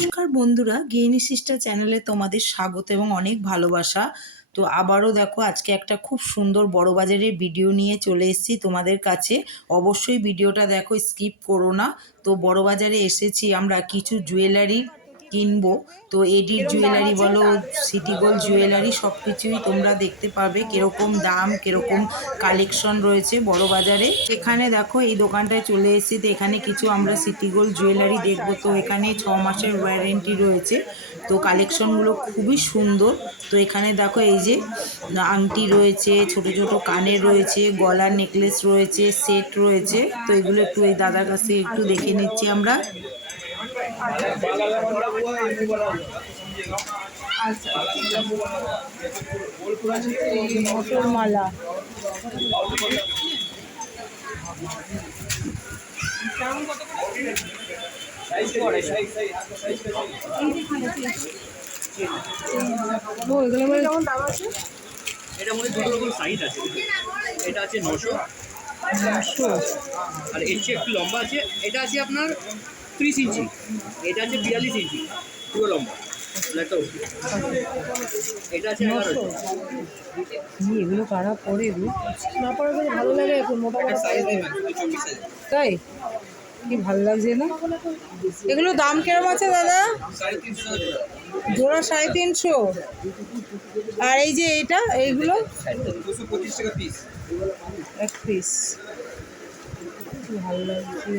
নমস্কার বন্ধুরা, গেইনি সিস্টার চ্যানেলে তোমাদের স্বাগত এবং অনেক ভালোবাসা। তো আবারও দেখো, আজকে একটা খুব সুন্দর বড় বাজারের ভিডিও নিয়ে চলে এসেছি তোমাদের কাছে। অবশ্যই ভিডিওটা দেখো স্কিপ করো না। তো বড় বাজারে এসেছি আমরা কিছু জুয়েলারি কিনবো। তো এডির জুয়েলারি বলো সিটি গোল্ড জুয়েলারি সব কিছুই তোমরা দেখতে পাবে। কীরকম দাম কীরকম কালেকশন রয়েছে বড় বাজারে। এখানে দেখো এই দোকানটায় চলে এসেছি। তো এখানে কিছু আমরা সিটি গোল্ড জুয়েলারি দেখব। তো এখানে ছ মাসের ওয়ারেন্টি রয়েছে। তো কালেকশনগুলো খুবই সুন্দর। তো এখানে দেখো এই যে আংটি রয়েছে ছোট ছোট কানের রয়েছে গলার নেকলেস রয়েছে সেট রয়েছে। তো এগুলো একটু এই দাদার কাছ থেকে একটু দেখে নিচ্ছি আমরা। দাম আছে এটার মধ্যে দুটো রকম সাইজ আছে এটা আছে নশো। আর এর চেয়ে একটু লম্বা আছে, এটা আছে আপনার ত্রিশ ইঞ্চি। এটা আছে বিয়াল্লিশ ইঞ্চি পুরো লম্বা। এগুলো কারা পরে না পরে ভালো লাগে এখন তাই? কি ভালো লাগছে না? এগুলো দাম কিরম আছে দাদা? জোড়া সাড়ে তিনশো। আর এই যে এটা এইগুলো? এক পিস ভালো লাগছে।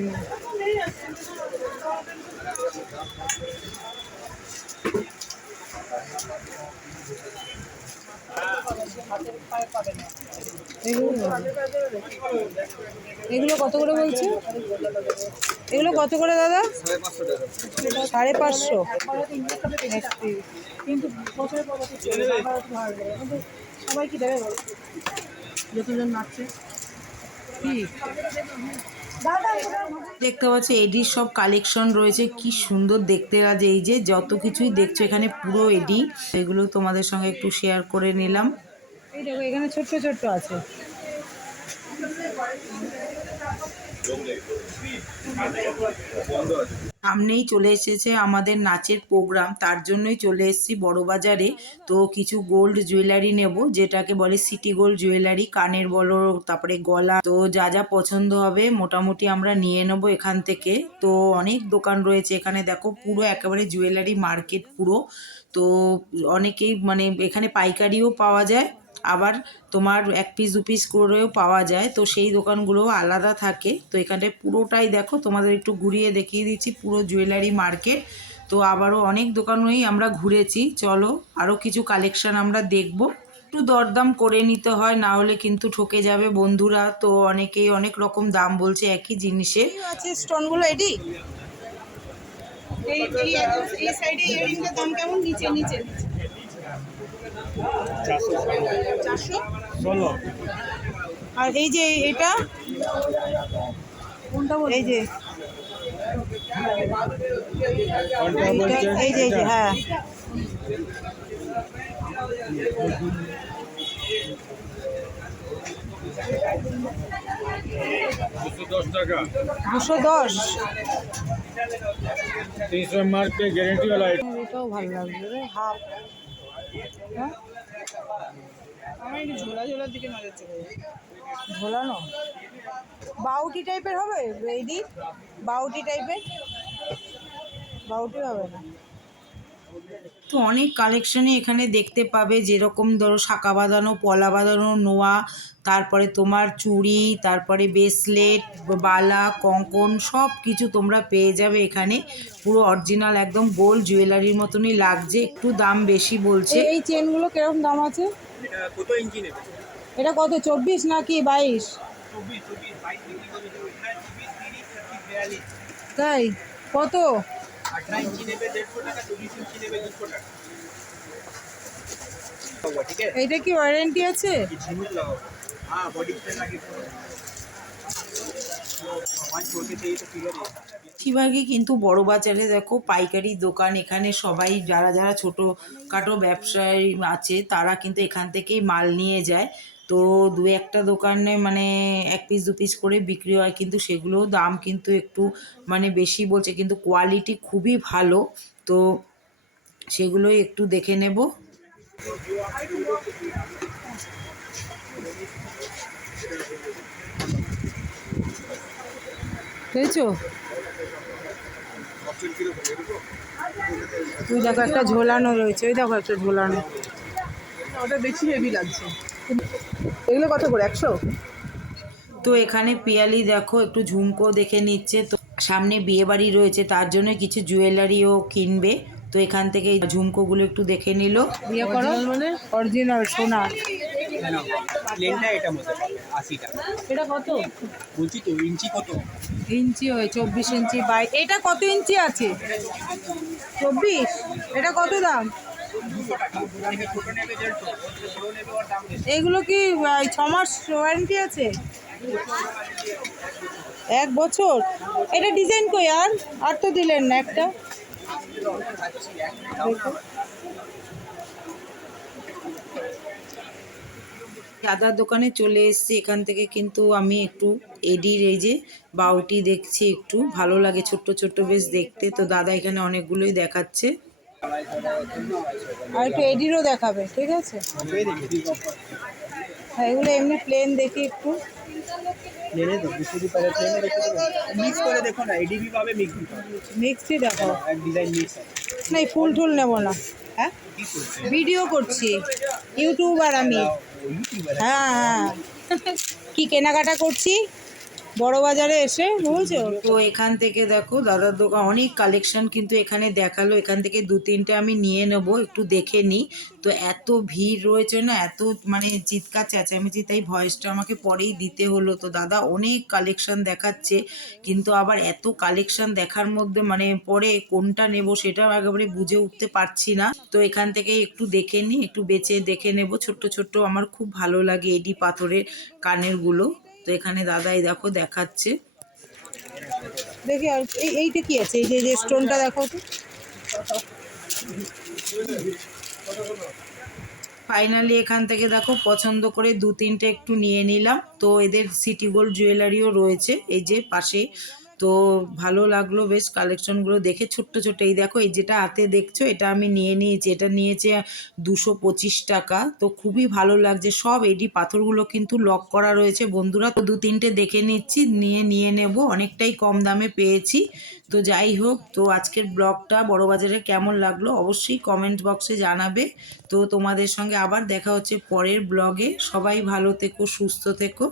এগুলো কত করে বলছে? এগুলো কত করে দাদা? সাড়ে পাঁচশো। কিন্তু সবাই কি? দেবে যতজন নাচছে কি দেখতে পাচ্ছ এডির সব কালেকশন রয়েছে। কি সুন্দর দেখতে লাগে এই যে যত কিছুই দেখছ এখানে পুরো এডি। এগুলো তোমাদের সঙ্গে একটু শেয়ার করে নিলাম। এই দেখো, এখানে ছোট্ট ছোট্ট আছে। সামনেই চলে এসেছে আমাদের নাচের প্রোগ্রাম, তার জন্যই চলে এসেছি বড়বাজারে। তো কিছু গোল্ড জুয়েলারি নেব, যেটাকে বলে সিটি গোল্ড জুয়েলারি কানের বলো, তারপরে গলা। তো যা যা পছন্দ হবে মোটামুটি আমরা নিয়ে নেব এখান থেকে। তো অনেক দোকান রয়েছে এখানে, দেখো পুরো একেবারে জুয়েলারি মার্কেট পুরো। তো অনেকেই মানে এখানে পাইকারিও পাওয়া যায়। আবার তোমার এক পিস দু পিস করেও পাওয়া যায়। তো সেই দোকানগুলো আলাদা থাকে। তো এখানটায় পুরোটাই দেখো, তোমাদের একটু ঘুরিয়ে দেখিয়ে দিচ্ছি, পুরো জুয়েলারি মার্কেট তো আবারও অনেক দোকানেই আমরা ঘুরেছি। চলো, আরও কিছু কালেকশান আমরা দেখব। একটু দরদাম করে নিতে হয়, না হলে কিন্তু ঠকে যাবে বন্ধুরা। তো অনেকেই অনেক রকম দাম বলছে একই জিনিসের। আছে স্টোনগুলো এই সাইডে ইয়ারিংটার দাম কেমন? নিচে নিচে। চারশো ষোলো। আর এই যে এটা? এই যে। এই যে এই যে হ্যাঁ। দুশো দশ তিনশো মার্কে গ্যারেন্টি ভালো লাগবে হাফ হ্যাঁ? আমার একটু ঝোলানো? বাউটি টাইপের হবে? রেডি? বাউটি টাইপের? বাউটি হবে না। তো অনেক কালেকশনই এখানে দেখতে পাবে যেরকম ধরো শাঁকা বাঁধানো পলা বাঁধানো নোয়া তারপরে তোমার চুড়ি তারপরে ব্রেসলেট বালা কঙ্কন সব কিছু তোমরা পেয়ে যাবে এখানে। পুরো অরিজিনাল একদম গোল্ড জুয়েলারির মতনই লাগছে একটু দাম বেশি বলছে। এই চেনগুলো কীরকম দাম আছে? এটা কত চব্বিশ নাকি বাইশ? তাই কত? এটা কি ওয়ারেন্টি আছে? কিন্তু বড় বাজারে দেখো পাইকারি দোকান এখানে সবাই যারা যারা ছোটোখাটো ব্যবসায়ী আছে তারা কিন্তু এখান থেকেই মাল নিয়ে যায়। তো দু একটা দোকানে মানে এক পিস দু পিস করে বিক্রি হয়, কিন্তু সেগুলোও দাম কিন্তু একটু মানে বেশি বলছে, কিন্তু কোয়ালিটি খুবই ভালো। তো সেগুলোই একটু দেখে নেব। তুই দেখো একটা ঝোলানো রয়েছে, ওই দেখো একটা ঝোলানো। ওটা বেশি হেভি লাগছে। এগুলো কত করে? একশো? তো এখানে পিয়ালি দেখো একটু ঝুমকো দেখে নিচ্ছে। তো সামনে বিয়ে বাড়ি রয়েছে তার জন্য কিছু জুয়েলারিও কিনবে। তো এখান থেকে এই ঝুমকোগুলো একটু দেখে নিল। বিয়ে করো। মানে? অরিজিনাল সোনা। প্লেনটা এটা মধ্যে পাবে এটা কত? বলছি তো ইঞ্চি কত? ইঞ্চি হয় চব্বিশ ইঞ্চি বাই এটা কত ইঞ্চি আছে? চব্বিশ? এটা কত দাম? এগুলো কি ছ মাস ওয়ারেন্টি আছে? এক বছর? এটা ডিজাইন কই? আর আর তো দিলেন না একটা। দাদার দোকানে চলে এসেছি, এখান থেকে কিন্তু আমি একটু এডির এই যে বাউটি দেখছি একটু। ভালো লাগে ছোট্ট ছোট্ট বেশ দেখতে। তো দাদা এখানে অনেকগুলোই দেখাচ্ছে। আর একটু এডিরও দেখাবে ঠিক আছে? হ্যাঁ এগুলো এমনি প্লেন দেখি একটু। প্লেনে তো দুশো পারে প্লেনে দেখতে মিক্স করে দেখো না এডিবি পাবে মিক্স মিক্সই দেখাও এক ডিজাইন মিক্স না এই ফুল টুল নেব না। হ্যাঁ? ভিডিও করছি। ইউটিউবার আমি। হ্যাঁ হ্যাঁ। কি কেনাকাটা করছি? বড় বাজারে এসে বুঝছ তো এখান থেকে দেখো, দাদার দোকান, অনেক কালেকশন কিন্তু এখানে দেখাল। এখান থেকে দু, তিনটে আমি নিয়ে নেব, একটু দেখে নিই। তো এত ভিড় রয়েছে না, এত মানে চিৎকার, চেঁচামেচি, তাই ভয়েসটা আমাকে পরেই দিতে হলো। তো দাদা অনেক কালেকশন দেখাচ্ছে, কিন্তু আবার এত কালেকশন দেখার মধ্যে মানে পরে কোনটা নেব সেটাও একেবারে বুঝে উঠতে পারছি না। তো এখান থেকে একটু দেখে নিই, একটু বেছে দেখে নেব। ছোট্ট ছোট্ট, আমার খুব ভালো লাগে এডি পাথরের কানেরগুলো। তো এখানে দাদাই দেখো দেখাচ্ছে। দেখি আর এই এইটা কি আছে? এই যে যে স্টোনটা দেখো। তো ফাইনালি এখান থেকে দেখো পছন্দ করে দু তিনটে একটু নিয়ে নিলাম। তো এদের সিটি গোল্ড জুয়েলারিও রয়েছে। এই যে পাশে তো ভালো লাগল, বেশ কালেকশনগুলো দেখে ছোট্ট ছোট্ট। এই দেখো, এই যেটা হাতে দেখছ, এটা আমি নিয়ে নিয়েছি, এটা নিয়েছে দুশো পঁচিশ টাকা। তো খুবই ভালো লাগছে, সব এডি পাথরগুলো কিন্তু লক করা রয়েছে। বন্ধুরা, তো দু তিনটে দেখে নিচ্ছি, নিয়ে নিয়ে নেব, অনেকটাই কম দামে পেয়েছি। তো যাই হোক, তো আজকের ব্লগটা বড়বাজারে কেমন লাগল অবশ্যই কমেন্ট বক্সে জানাবে। তো তোমাদের সঙ্গে আবার দেখা হচ্ছে পরের ব্লগে। সবাই ভালো থেকো, সুস্থ থেকো।